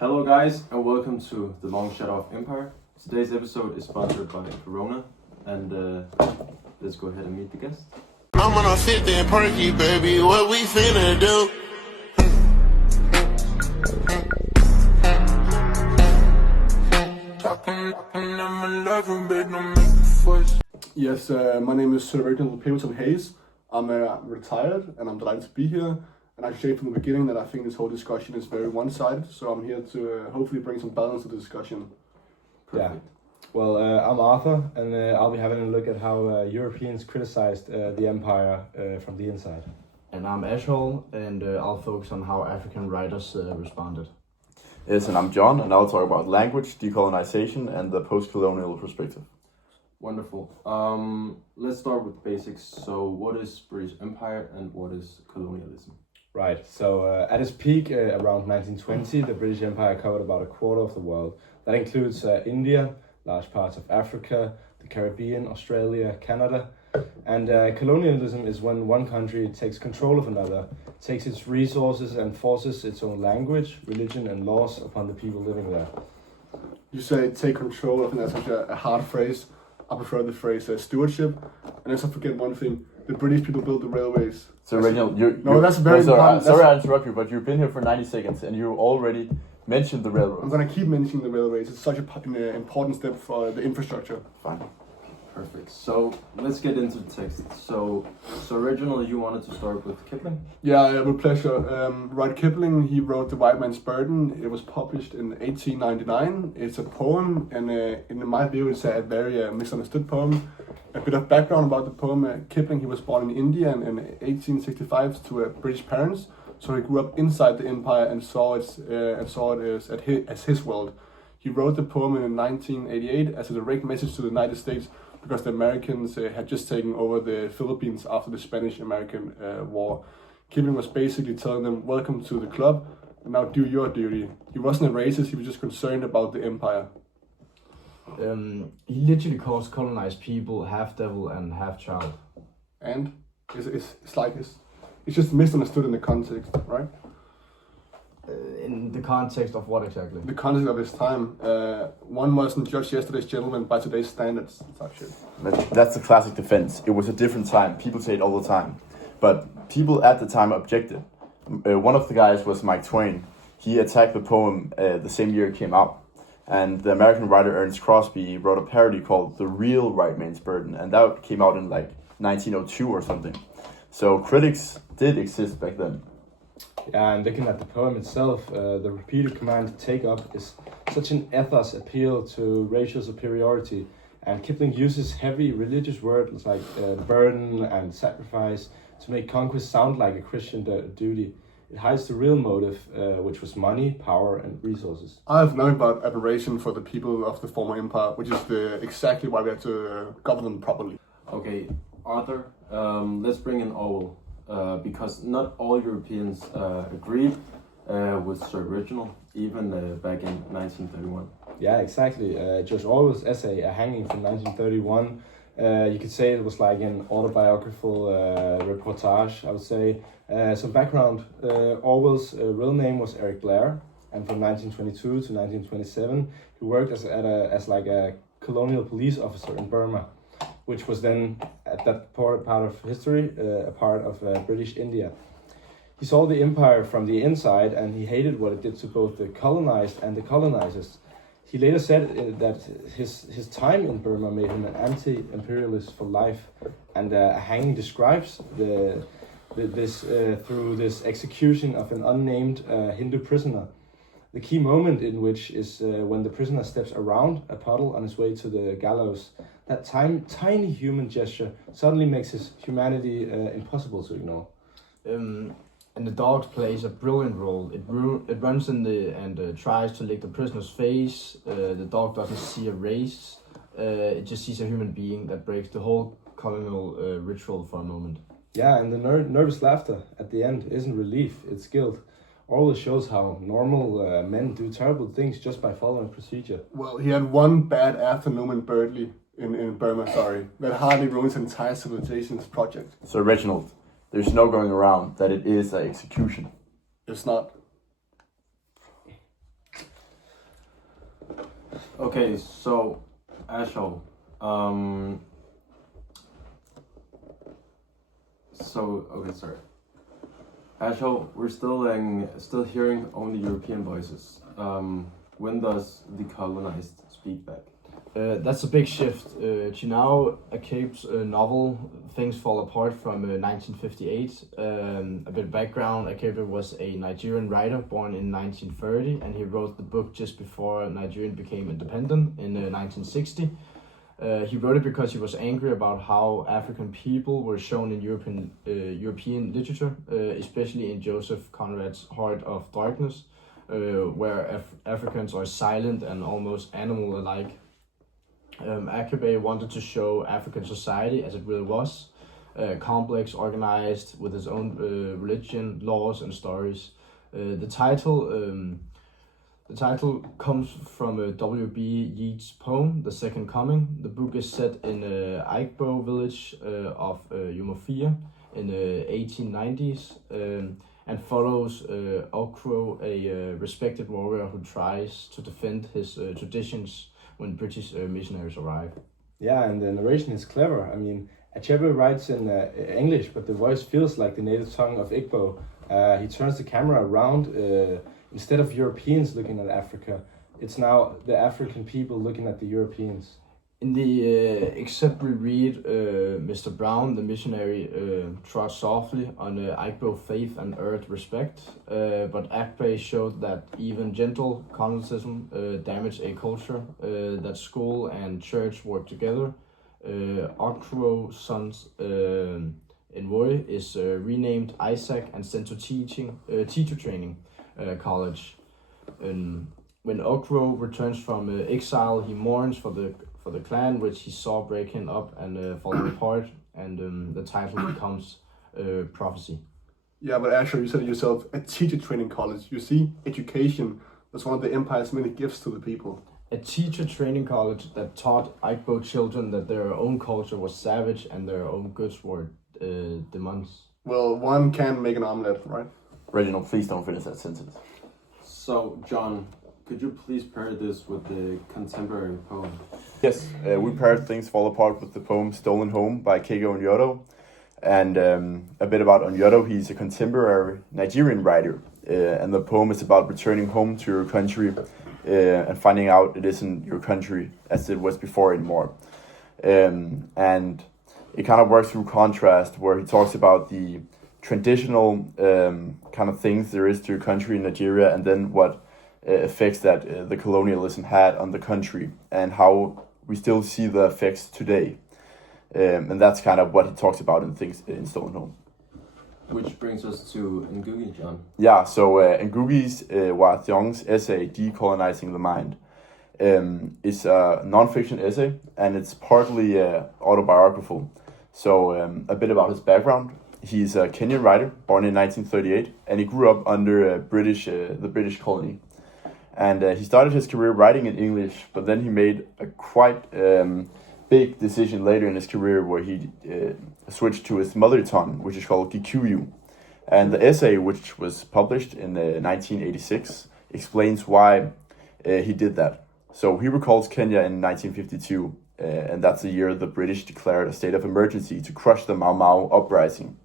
Hello guys and welcome to The Long Shadow of Empire. Today's episode is sponsored by Corona and let's go ahead and meet the guest. I'm on a 50 and perky, baby, what we finna do? Yes, my name is Reginald Pemberton Hayes. I'm retired and I'm delighted to be here. And I shared from the beginning that I think this whole discussion is very one-sided, so I'm here to hopefully bring some balance to the discussion. Perfect. Yeah. Well, I'm Arthur, and I'll be having a look at how Europeans criticized the empire from the inside. And I'm Ashol, and I'll focus on how African writers responded. Yes, and I'm John, and I'll talk about language, decolonization, and the post-colonial perspective. Wonderful. Let's start with basics. So what is British Empire and what is colonialism? Right, so at its peak around 1920, the British Empire covered about a quarter of the world. That includes India, large parts of Africa, the Caribbean, Australia, Canada. And colonialism is when one country takes control of another, takes its resources and forces its own language, religion and laws upon the people living there. You say take control, I think that's such a hard phrase. I prefer the phrase stewardship. And let's not forget one thing, the British people built the railways. So, Reginald, that's very important. Sorry I interrupt you, but you've been here for 90 seconds, and you already mentioned the railroads. I'm going to keep mentioning the railways. It's such an important step for the infrastructure. Fine. Perfect. So let's get into the text. So originally you wanted to start with Kipling? Yeah, with pleasure. Right, Kipling, he wrote The White Man's Burden. It was published in 1899. It's a poem, and in my view, it's a very misunderstood poem. A bit of background about the poem. Kipling, he was born in India in 1865 to British parents. So he grew up inside the empire and saw it as his world. He wrote the poem in 1988 as a direct message to the United States because the Americans had just taken over the Philippines after the Spanish-American War. Kipling was basically telling them, welcome to the club, and now do your duty. He wasn't a racist, he was just concerned about the empire. He literally calls colonized people half devil and half child. And it's like this. It's just misunderstood in the context, right? In the context of what exactly? The context of his time. One mustn't judge yesterday's gentleman by today's standards. Type shit. That's a classic defense. It was a different time. People say it all the time. But people at the time objected. One of the guys was Mike Twain. He attacked the poem the same year it came out. And the American writer Ernest Crosby wrote a parody called The Real White Man's Burden. And that came out in like 1902 or something. So critics did exist back then. Yeah, and looking at the poem itself, the repeated command take up is such an ethos appeal to racial superiority. And Kipling uses heavy religious words like burden and sacrifice to make conquest sound like a Christian duty. It hides the real motive, which was money, power, and resources. I have nothing but admiration for the people of the former empire, which is exactly why we have to govern them properly. Okay, Arthur, let's bring in Orwell. Because not all Europeans agreed with Sir Reginald, even back in 1931. Yeah, exactly. George Orwell's essay, A Hanging from 1931, you could say it was like an autobiographical reportage, I would say. Some background, Orwell's real name was Eric Blair, and from 1922 to 1927, he worked as a colonial police officer in Burma, which was then, at that part of history, a part of British India. He saw the empire from the inside, and he hated what it did to both the colonized and the colonizers. He later said that his time in Burma made him an anti-imperialist for life, and a hanging describes this through this execution of an unnamed Hindu prisoner. The key moment in which is when the prisoner steps around a puddle on his way to the gallows. That tiny human gesture suddenly makes his humanity impossible to ignore. And the dog plays a brilliant role. It runs in and tries to lick the prisoner's face. The dog doesn't see a race. It just sees a human being that breaks the whole colonial ritual for a moment. Yeah, and the nervous laughter at the end isn't relief, it's guilt. Orwell shows how normal men do terrible things just by following procedure. Well, he had one bad afternoon in Burma, that hardly ruins an entire civilization's project. So Reginald, there's no going around that it is an execution. It's not. Okay, so Ashel, sorry. Ashel, we're still hearing only European voices. When does Decolonized speak back? That's a big shift. Chinao Akebe's novel Things Fall Apart from 1958. A bit of background, Akebe was a Nigerian writer born in 1930, and he wrote the book just before Nigeria became independent in 1960. He wrote it because he was angry about how African people were shown in European literature, especially in Joseph Conrad's Heart of Darkness, where Africans are silent and almost animal-alike. Akebe wanted to show African society as it really was, complex, organized, with its own religion, laws, and stories. The title comes from W.B. Yeats' poem, The Second Coming. The book is set in Igbo village of Umofia in the 1890s and follows Okro, a respected warrior who tries to defend his traditions when British missionaries arrive. Yeah, and the narration is clever. I mean, Achebe writes in English, but the voice feels like the native tongue of Igbo. He turns the camera around. Instead of Europeans looking at Africa, it's now the African people looking at the Europeans. In the except we read, Mr. Brown, the missionary, trod softly on Igbo faith and earth respect, but Akbe showed that even gentle colonialism damaged a culture, that school and church work together. Okro's sons Envoy is renamed Isaac and sent to teacher training college. When Okro returns from exile, he mourns for the clan which he saw breaking up and falling apart, and the title becomes Prophecy. Yeah, but actually, you said it yourself, a teacher training college. You see, education was one of the empire's many gifts to the people. A teacher training college that taught Igbo children that their own culture was savage and their own goods were demons. Well, one can make an omelette, right? Reginald, please don't finish that sentence. So, John, could you please pair this with the contemporary poem? Yes, we paired Things Fall Apart with the poem Stolen Home by Kego Onyodo. And a bit about Onyodo, he's a contemporary Nigerian writer. And the poem is about returning home to your country and finding out it isn't your country as it was before anymore. And it kind of works through contrast, where he talks about the traditional kind of things there is to your country in Nigeria, and then what effects that the colonialism had on the country, and how we still see the effects today. And that's kind of what he talks about in Things in Stolen Home. Which brings us to Ngugi, John. Yeah, so Ngugi's Wa Thiong's essay, Decolonizing the Mind, is a non-fiction essay, and it's partly autobiographical. So a bit about his background. He's a Kenyan writer, born in 1938, and he grew up under the British colony. And he started his career writing in English, but then he made a quite big decision later in his career where he switched to his mother tongue, which is called Gikuyu. And the essay, which was published in 1986, explains why he did that. So he recalls Kenya in 1952, and that's the year the British declared a state of emergency to crush the Mau Mau uprising.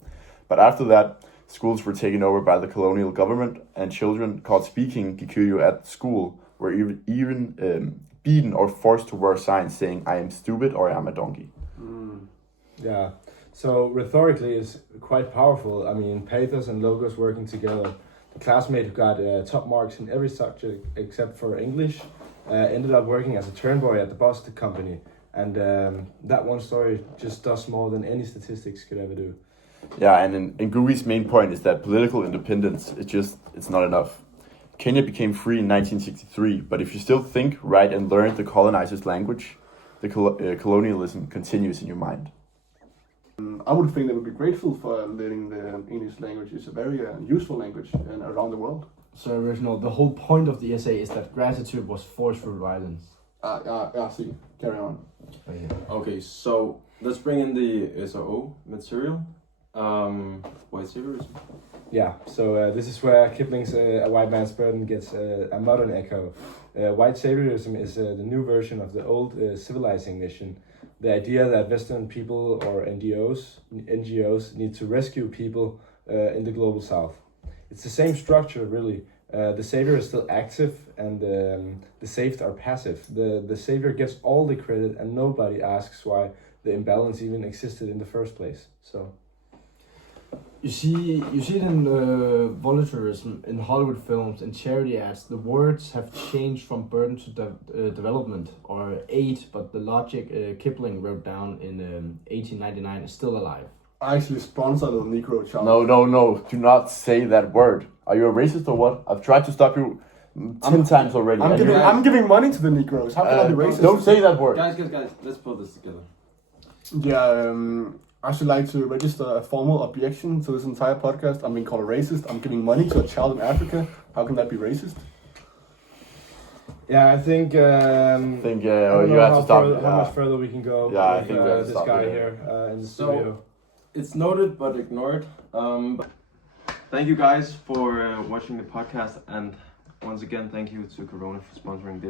But after that, schools were taken over by the colonial government, and children caught speaking Gikuyu at school were even beaten or forced to wear signs saying, "I am stupid" or "I am a donkey." Yeah, so rhetorically it's quite powerful. I mean, pathos and logos working together. The classmate who got top marks in every subject except for English ended up working as a turnboy at the bus company. And that one story just does more than any statistics could ever do. Yeah, and Ngugi's main point is that political independence, it's not enough. Kenya became free in 1963, but if you still think, write, and learn the colonizer's language, the colonialism continues in your mind. I would think they would be grateful for learning the English language. It's a very useful language around the world. So, original, the whole point of the essay is that gratitude was forced through violence. See, carry on. Okay, so let's bring in the SRO material. White saviorism. Yeah, so this is where Kipling's A White Man's Burden gets a modern echo. White saviorism is the new version of the old civilizing mission. The idea that Western people or NGOs need to rescue people in the global south. It's the same structure, really. The savior is still active and the saved are passive. The savior gets all the credit and nobody asks why the imbalance even existed in the first place. So. You see it in voluntarism, in Hollywood films, in charity ads. The words have changed from burden to development or aid, but the logic Kipling wrote down in 1899 is still alive. I actually sponsored a Negro child. No, do not say that word. Are you a racist or what? I've tried to stop you 10 times already. I'm giving money to the Negroes. How can I be racist? Don't say that word. Guys, let's put this together. Yeah, I should like to register a formal objection to this entire podcast. I'm being called a racist. I'm giving money to a child in Africa. How can that be racist? Yeah, I think. You have to stop. How much further we can go? Yeah, I with, think we have to this stop guy here. here in the So- studio. It's noted but ignored. Thank you guys for watching the podcast, and once again, thank you to Corona for sponsoring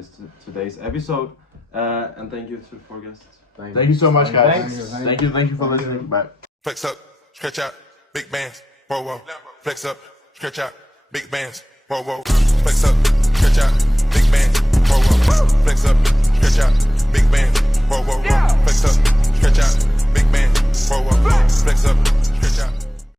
today's episode, and thank you to the four guests. Thank you so much, guys. Thanks. Thank you for listening. Bye. Flex up, stretch out, big bands, whoa, whoa. Flex up, stretch out, big bands, whoa, whoa. Flex up, stretch out, big bands, whoa, whoa. Flex up, stretch out, big bands.